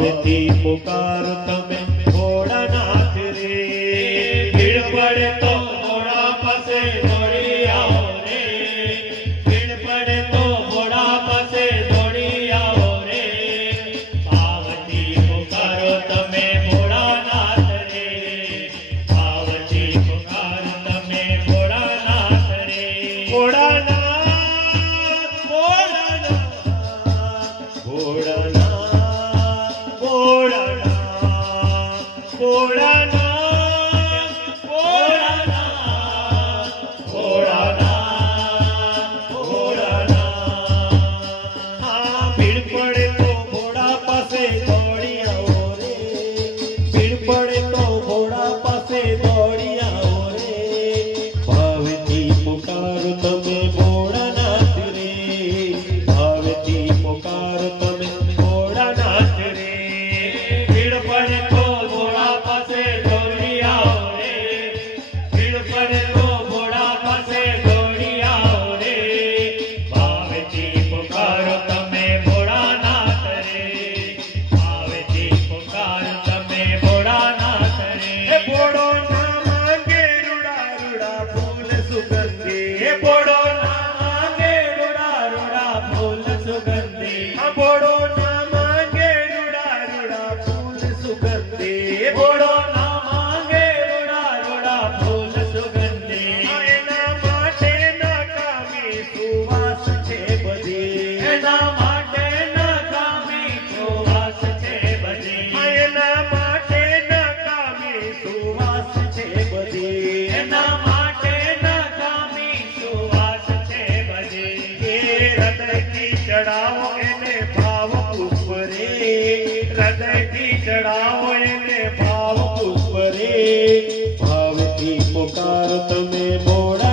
ભાવથી પુકાર તમે ભોળાનાથ રે ભીડ પડે તો ભોળા પાસે દોડી આવો રે ભીડ પડે તો ભોળા પાસે દોડી આવો રે ભાવથી પુકારો તમે ભોળાનાથ રે ભાવથી પુકાર તમે ભોળાનાથ રે ભોળાનાથ ભોળાનાથ ભોળાનાથ ભોળાનાથ ભોળાનાથ ભોળાનાથ ભોળાનાથ ભોળાનાથ હા ભીડ પડે તો ભોળા પાસે દોડી આવો રે ભીડ પડે તો ભોળા પાસે દોડી આવો રે ભાવથી પુકારો તમે ભોળાનાથ રે ભાવથી પુકારો તમે ભોળાનાથ રે ભીડ પડે તો ભોળા પાસે દોડી આવો રે ભીડ પડે તો ભોળા પાસે દોડી આવો રે ભાવથી પુકારો તમે ભોળાનાથ રે ભાવથી પુકારો તમે ભોળાનાથ રે ભોળો ના માંગે રૂડા રૂડા ફૂલ સુગંધી ભોળો ના માંગે રૂડા રૂડા ફૂલ સુગંધી ભોળો ના માંગે રૂડા રૂડા ફૂલ સુગંધી ભોળો ના માંગે રૂડા રૂડા ફૂલ સુગંધી એના માટે નકામી સુવાસ છે બધી એના માટે નકામી સુવાસ છે બધી એના માટે નકામી સુવાસ છે બધી એના માટે નકામી સુવાસ છે બધી એ હૃદયથી ચડાવો એને ભાવ પુષ્પ રે હૃદયથી ચડાવો એને ભાવ પુષ્પ રે ભાવથી પુકાર તમે ભોળા